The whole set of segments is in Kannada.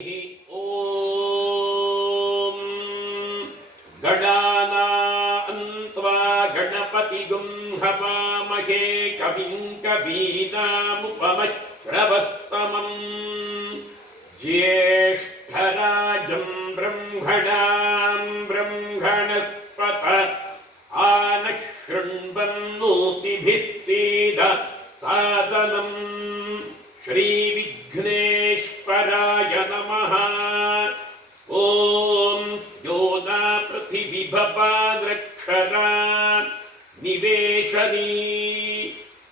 ಓಂ ಗಣಾನಾನ್ತ್ವಾ ಗಣಪತಿಗುಂ ಹವಾಮಹೇ ಕವಿಂ ಕವೀನಾಮುಪಮಶ್ರವಸ್ತಮಂ ಜ್ಯೇಷ್ಠರಾಜಂ ಬ್ರಹ್ಮಣಾಂ ಬ್ರಹ್ಮಣಸ್ಪತ ಆನಶೃಣ್ವನ್ನೋತಿಭಿಃ ಸೇದ ಸಾದನಂ ಶ್ರೀ ವಿಘ್ನೇಶ್ವರಾಯ ನಮಃ. ಓಂ ಸ್ಯೋನಾ ಪೃಥಿವಿಭವಾದ್ರಕ್ಷರಾ ನಿವೇಶನೀ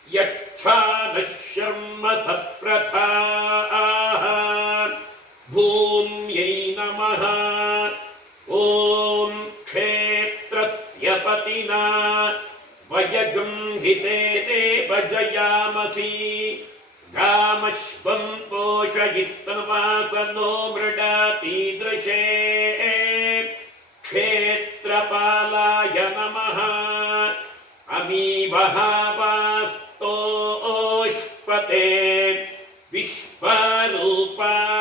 ಯಚ್ಛಾನಶ್ಯರ್ಮಥ ಪ್ರಥಾಃ ಭೂಮ್ಯೈ ನಮಃ. ಓಂ ಕ್ಷೇತ್ರಸ್ಯ ಪತಿನಾ ವಯಗಂಹಿತೇನೇವ ಜಯಾಮಸಿ ಗಾಮಶ್ವಂ ಪೋಷಯಿತ್ವಾಸನೋ ಮೃಡಾತೀದೃಶೇ ಕ್ಷೇತ್ರಪಾಲಾಯ ನಮಃ. ಅಮೀವಹಾವಾಸ್ತೋಷ್ಪತೆ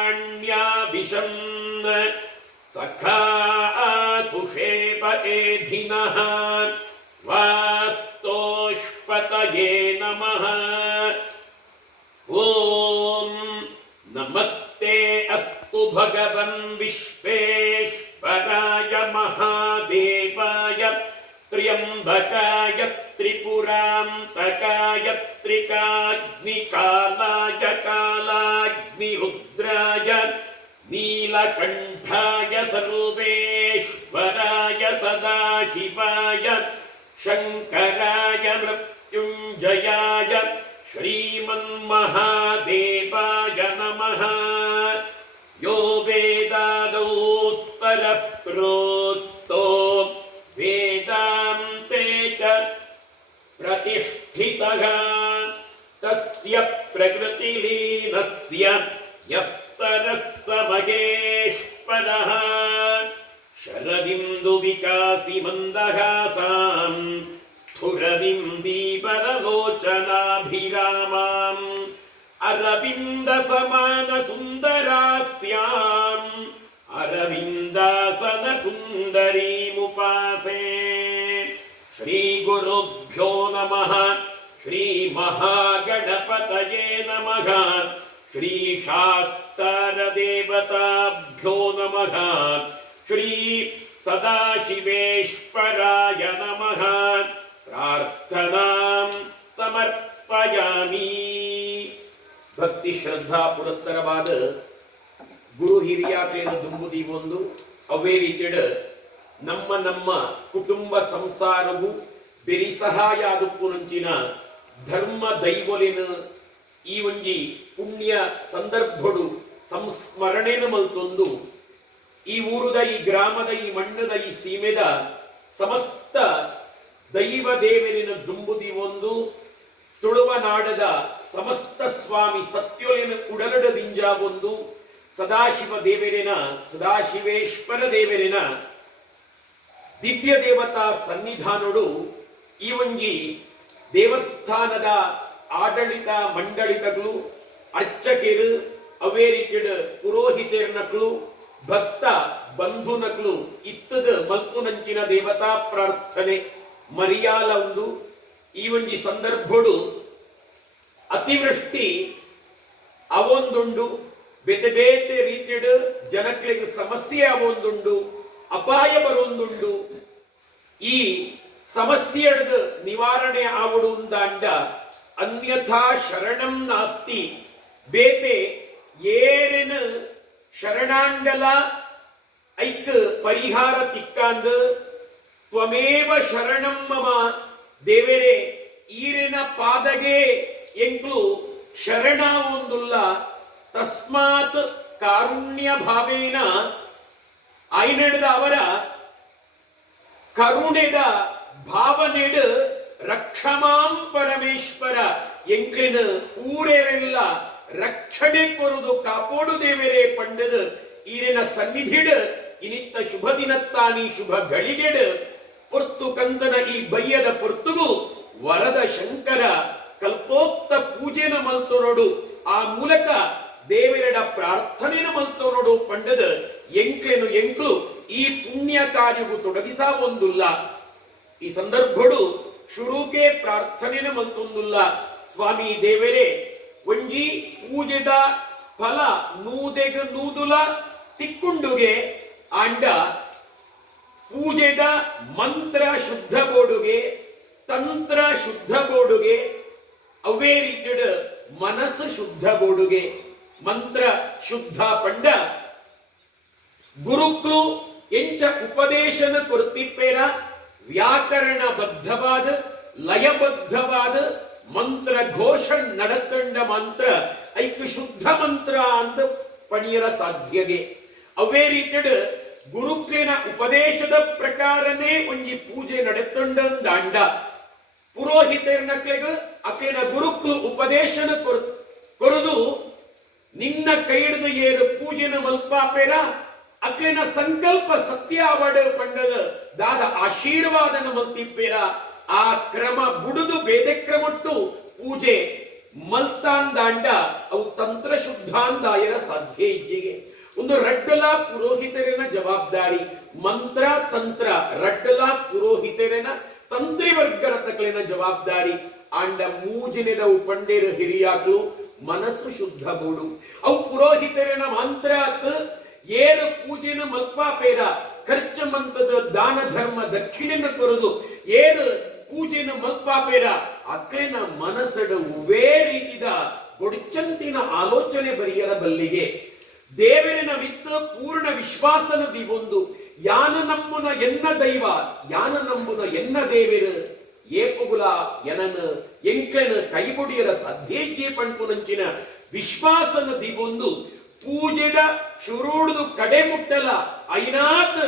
ವಿಶ್ವರೂಪಾಣ್ಯಾಭಿಷನ್ ಸಖಾತುಷೇಪ ಏಧಿನಃ ವಾಸ್ತೋಷ್ಪತಯೇ ನಮಃ. ಓಂ ನಮಸ್ತೆ ಅಸ್ತು ಭಗವನ್ ವಿಶ್ವೇಶ್ವರಾಯ ಮಹಾದೇವಾಯ ತ್ರ್ಯಂಬಕಾಯ ತ್ರಿಪುರಾಂತಕಾಯ ತ್ರಿಕಾಗ್ನಿಕಾಲಾಯ ಕಾಲಾಗ್ನಿರುದ್ರಾಯ ನೀಲಕಂಠಾಯ ಸರ್ವೇಶ್ವರಾಯ ಸದಾಶಿವಾಯ ಶಂಕರಾಯ ಮೃತ್ಯುಂಜಯಾಯ ಶ್ರೀಮನ್ಮಹಾದೇವಾಯ ನಮಃ. ಯೋ ವೇದಾದೌ ಸ್ತರಃ ಪ್ರೋಕ್ತೋ ವೇದಾಂತೆ ಚ ಪ್ರತಿಷ್ಠಿತಃ ತಸ್ಯ ಪ್ರಕೃತಿಲೀನಸ್ಯ ಯಃ ಪರಃ ಸ ಮಹೇಶ್ವರಃ. ಶರದಿಂದು ವಿಕಾಸಿ ಮಂದಹಾಸಾಂ ಸ್ಫುರದಿಂದೀಪರಲೋಚನಾಭಿರಾಮಾಂ ಅರವಿಂದ ಸಮಾನ ಸುಂದರಾಸ್ಯಾಂ ಅರವಿಂದಾಸನ ಸುಂದರೀಮುಪಾಸೆ. ಶ್ರೀ ಗುರುಭ್ಯೋ ನಮಃ. ಶ್ರೀ ಮಹಾಗಣಪತಯೇ ನಮಃ. ಶ್ರೀ ಶಾಸ್ತಾರ ದೇವತಾಭ್ಯೋ ನಮಃ. ಶ್ರೀ ಸದಾಶಿವೇಶ್ವರಾಯ ನಮಃ. ಪ್ರಾರ್ಥನಾಂ ಸಮರ್ಪಯಾಮಿ. ಭಕ್ತಿ ಶ್ರದ್ಧಾ ಪುರಸ್ಸರವಾದ ಗುರು ಹಿರಿಯಾಕ್ಲೇನ ದುಂಬುದಿ ಒಂದು ಅವೇ ರೀತಿಯ ನಮ್ಮ ಕುಟುಂಬ ಸಂಸಾರವು ಬೆರಿ ಸಹಾಯ ಆದುಪ್ಪುನಂಚಿನ ಧರ್ಮ ದೈವಲಿನ ಈ ಒಂಜಿ ಪುಣ್ಯ ಸಂದರ್ಭಡು ಸಂಸ್ಮರಣೆನ ಮಲ್ತೊಂದು ಈ ಊರುದ ಈ ಗ್ರಾಮದ ಈ ಮಣ್ಣದ ಈ ಸೀಮೆದ ಸಮಸ್ತ ದೈವ ದೇವರಿನ ದುಂಬುದಿ ಒಂದು ತುಳುವ ನಾಡದ ಸಮಸ್ತ ಸ್ವಾಮಿ ಸತ್ಯೊಲಿನ ಉಡಲಡದಿಂಜ ಒಂದು ಸದಾಶಿವ ದೇವರಿನ ಸದಾಶಿವೇಶ್ವರ ದೇವರಿನ ದಿವ್ಯ ದೇವತಾ ಸನ್ನಿಧಾನಗಳು ಈ ಒಂಜಿ ದೇವಸ್ಥಾನದ ಆಡಳಿತ ಮಂಡಳಿತಗಳು ಅರ್ಚಕರು ಅವೇ ರೀತಿಯ ಪುರೋಹಿತರ್ನಕ್ಲು ಭಕ್ತ ಬಂಧುನಕ್ಲು ಇತ್ತದ ಮಲ್ಪುನಂಚಿನ ದೇವತಾ ಪ್ರಾರ್ಥನೆ ಮರಿಯಾಲ ಒಂದು ಈ ಒಂಜಿ ಸಂದರ್ಭಡು ಅತಿವೃಷ್ಟಿ ಅವೊಂದುಂಡು ಬೇತೆ ಬೇತೆ ರೀತಿಯ ಜನಕ್ಲಿಗೆ ಸಮಸ್ಯೆ ಅವೊಂದುಂಡು ಅಪಾಯ ಬರೊಂದುಂಡು. ಈ ಸಮಸ್ಯೆ ನಿವಾರಣೆ ಆವಡು ಅಂದ ಅನ್ಯಥಾ ಶರಣಂ ನಾಸ್ತಿ ಬೇತೆ ಏರಿನ ಶರಣಾಂಡಲ ಐಕ್ ಪರಿಹಾರ ತಿಕ್ಕಾಂದ ತ್ವಮೇವ ಶರಣಂ ಮಮ ದೇವರೇ ಈರಿನ ಪಾದಗೆ ಎಂಕ್ಲು ಶರಣ ಒಂದುಲ್ಲ. ತಸ್ಮಾತ್ ಕಾರುಣ್ಯ ಭಾವೇನ ಆಯ್ನಡೆದ ಅವರ ಕರುಣೆದ ಭಾವನೆಡ ರಕ್ಷಮಾಂ ಪರಮೇಶ್ವರ ಎಂಕ್ಲಿನ ಊರೇರೆಲ್ಲ ರಕ್ಷಣೆ ಕೊರುದು ಕಾಪೋಡು ದೇವರೇ ಪಂಡದ ಈರಿನ ಸನ್ನಿಧಿಡ ಇನಿತ್ತ ಶುಭ ದಿನತ್ತಾನಿ ಶುಭ ಗಳಿಗೆಡ ಪೊರ್ತು ಕಂದನ ಈ ಬಯ್ಯದ ಪೊರ್ತುಗು ವರದ ಶಂಕರ ಕಲ್ಪೋಕ್ತ ಪೂಜೆನ ಮಲ್ತು ನೋಡು. ಆ ಮೂಲಕ ದೇವರಡ ಪ್ರಾರ್ಥನೆನ ಮಲ್ತೋ ನೋಡು ಪಂಡದ ಎಂಕ್ಲೆನು ಎಂಕ್ಲು ಈ ಪುಣ್ಯ ಕಾರ್ಯವು ತೊಡಗಿಸಾ ಒಂದುಲ್ಲ. ಈ ಸಂದರ್ಭಡು ಶುರುಕೆ ಪ್ರಾರ್ಥನೆನ ಮಲ್ತೊಂದುಲ್ಲ. ಸ್ವಾಮಿ ದೇವರೇ ಒಂಜಿ ಪೂಜೆದ ಫಲ ನೂದೆಗ ನೂದುಲ ತಿಕ್ಕುಂಡುಗೆ ಆಂಡ ಪೂಜೆದ ಮಂತ್ರ ಶುದ್ಧ ಬೋಡುಗೆ ತಂತ್ರ ಶುದ್ಧ ಬೋಡುಗೆ ಅವೇ ರೀತಿಯ ಮನಸ್ಸು ಶುದ್ಧ ಬೋಡುಗೆ ಮಂತ್ರ ಶುದ್ಧ ಪಂಡ ಗುರುಕ್ಲು ಎಂಚ ಉಪದೇಶನ ಕೊರ್ತಿಪ್ಪೇರ ವ್ಯಾಕರಣ ಬದ್ಧವಾದ ಲಯಬದ್ಧವಾದ ಮಂತ್ರ ಘೋಷ ನಡಕಂಡ ಮಂತ್ರ ಐಕ ಶುದ್ಧ ಮಂತ್ರ ಅಂತ ಪಣಿಯರ ಸಾಧ್ಯಗೆ ಅವೇ ರೀತಿಯ ಗುರುಕ್ಲಿನ ಉಪದೇಶದ ಪ್ರಕಾರನೇ ಒಂಜಿ ಪೂಜೆ ನಡೆತಂಡ ಪುರೋಹಿತರ್ನಕ್ಲೆಗ ಅಕ್ಲಿನ ಗುರುಕ್ಲು ಉಪದೇಶನ ಕೊರದು ನಿನ್ನ ಕೈ ಹಿಡಿದು ಏರು ಪೂಜೆನ ಮಲ್ಪಾಪೇರ ಅಕ್ಲಿನ ಸಂಕಲ್ಪ ಸತ್ಯ ಅವಡ ಪಂಡದ ದಾದ ಆಶೀರ್ವಾದನ ಮಲ್ತಿಪ್ಪೇರ ಆ ಕ್ರಮ ಬುಡುದು ಬೇದೆ ಕ್ರಮಟ್ಟು ಪೂಜೆ ಮಲ್ತಾಂದಾಂಡ ಅವು ತಂತ್ರ ಶುದ್ಧಾಂದಾಯರ ಸಾಧ್ಯ ಇಜ್ಜಿಗೆ ಒಂದು ರಡ್ಡಲ ಪುರೋಹಿತರಿನ ಜವಾಬ್ದಾರಿ ಮಂತ್ರ ತಂತ್ರ ರಡ್ಡಲ ಪುರೋಹಿತರಿನ ತಂತ್ರಿ ವರ್ಗರ ತಕ್ಲಿನ ಜವಾಬ್ದಾರಿ ಆಂಡ ಮೂಜಿನ ಪಂಡೇರು ಹಿರಿಯಾಕ್ಲು ಮನಸ್ಸು ಶುದ್ಧ ಬೋಡು ಅವು ಪುರೋಹಿತರಿನ ಮಂತ್ರ ಏರು ಪೂಜೆನ ಮಲ್ಪಾಪೇರ ಖರ್ಚ ಮಂತದ ದಾನ ಧರ್ಮ ದಕ್ಷಿಣೆನ ಕೊರದು ಏರು ಪೂಜೆನ ಮಲ್ಪಾಪೇರ ಅಕ್ಲಿನ ಮನಸ್ಸಡ ಉವೇ ರೀತಿದ ಗೊಡ್ಚಂತಿನ ಆಲೋಚನೆ ಬರಿಯರ ಬಲ್ಲಿಗೆ ದೇವರಿನ ವಿತ್ತ ಪೂರ್ಣ ವಿಶ್ವಾಸನ ದಿವೊಂದು ಯಾನ ನಮ್ಮುನ ಎನ್ನ ದೈವ ಯಾನ ನಮ್ಮುನ ಎನ್ನ ದೇವರು ಏಪುಗುಲ ಎನನ ಎಂಕ್ಲೆನ ಕೈಗೊಡಿಯರ ಸಾಧ್ಯಜ್ಜೆ ಪಂಪುನಂಚಿನ ವಿಶ್ವಾಸನ ದಿವೊಂದು ಪೂಜೆದ ಶುರುಡುದು ಕಡೆ ಮುಟ್ಟಲ ಐನಾತ್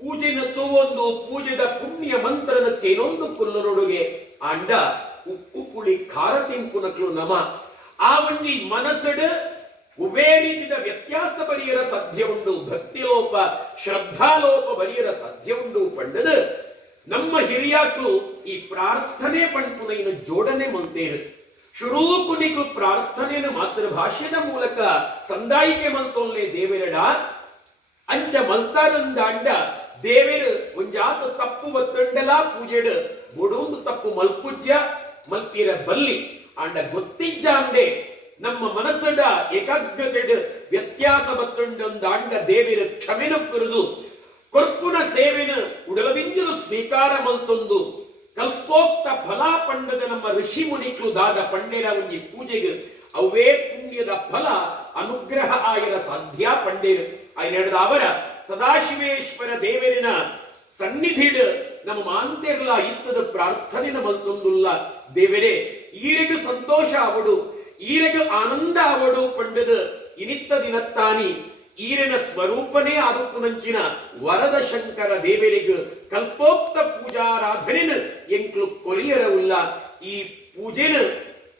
ಪೂಜೆನ ತೂವೊಂದು ಪೂಜೆದ ಪುಣ್ಯ ಮಂತ್ರನ ಕೇನೊಂದು ಕುಲ್ಲರೊಡುಗೆ ಅಂಡ ಉಪ್ಪು ಪುಳಿ ಖಾರ ತಿಂಪುನಕ್ಲು ನಮ ಆ ಒಂಜಿ ಮನಸ್ಸಡ ಉಭೇ ರೀತಿಯ ವ್ಯತ್ಯಾಸ ಬರಿಯರ ಸಾಧ್ಯ ಉಂಡು ಭಕ್ತಿಲೋಪ ಶ್ರದ್ಧಾಲೋಪ ಬರಿಯರ ಸಾಧ್ಯ ಉಂಡು ಪಂಡದ ನಮ್ಮ ಹಿರಿಯಾಕ್ಲು ಈ ಪ್ರಾರ್ಥನೆ ಪಂಪುನ ಜೋಡಣೆ ಮಂತೇರು ಶುರೂಕುನಿಕು ಪ್ರಾರ್ಥನೆಯನ್ನು ಮಾತೃಭಾಷೆಯ ಮೂಲಕ ಸಂದಾಯಿಕೆ ಮಲ್ತೋನ್ಲೆ ದೇವರಡ ಅಂಚ ಮಲ್ತಾರಂದಾಂಡ ದೇವರು ಒಂಜಾತ ತಪ್ಪು ಬತ್ತಂಡಲ ಪೂಜೆಡು ಬೊಡೊಂದು ತಪ್ಪು ಮಲ್ಪುಜ್ಯ ಮಲ್ಪಿರ ಬಲ್ಲಿ ಅಂಡ ಗೊತ್ತಿಜ್ಜ ಅಂದೆ ನಮ್ಮ ಮನಸ್ಸಡ ಏಕಾಗ್ರತೆಡ್ ವ್ಯತ್ಯಾಸ ಬತ್ತೊಂಡೊಂದಾಂಡ ದೇವಿರ ಕ್ಷಮೆನ ಕುರಿದು ಕೊರ್ಪುನ ಸೇವೆನ ಉಡಲದಿಂಜಲು ಸ್ವೀಕಾರ ಮಲ್ತೊಂದು ಕಲ್ಪೋಕ್ತ ಫಲ ಪಂಡದ ನಮ್ಮ ಋಷಿ ಮುನಿಕ್ಲು ದಾದ ಪಂಡೇರ ಒಂಜಿ ಪೂಜೆಗೆ ಅವೇ ಪುಣ್ಯದ ಫಲ ಅನುಗ್ರಹ ಆಯರ ಸಾಧ್ಯ ಪಂಡೇರು ಆಯ್ನಡೆದ ಅವರ ಸದಾಶಿವೇಶ್ವರ ದೇವರಿನ ಸನ್ನಿಧಿಡ್ ನಮ್ಮ ಮಾಂತೆರ್ಲ ಇತ್ತದ ಪ್ರಾರ್ಥನೆನ ಮಲ್ತೊಂದುಲ್ಲ ದೇವರೇ ಈರೆಗೆ ಸಂತೋಷ ಅವಡು ಈರೆಗೆ ಆನಂದ ಅವಡು ಪಂಡದ ಇನಿತ್ತ ದಿನತ್ತಾನಿ ಈರಿನ ಸ್ವರೂಪನೇ ಆದಕ್ಕುನಂಚಿನ ವರದ ಶಂಕರ ದೇವರಿಗೆ ಕಲ್ಪೋಕ್ತ ಪೂಜಾರಾಧನೆನ ಎಂಕ್ಲು ಕೊರಿಯರವುಲ್ಲ ಈ ಪೂಜೆನ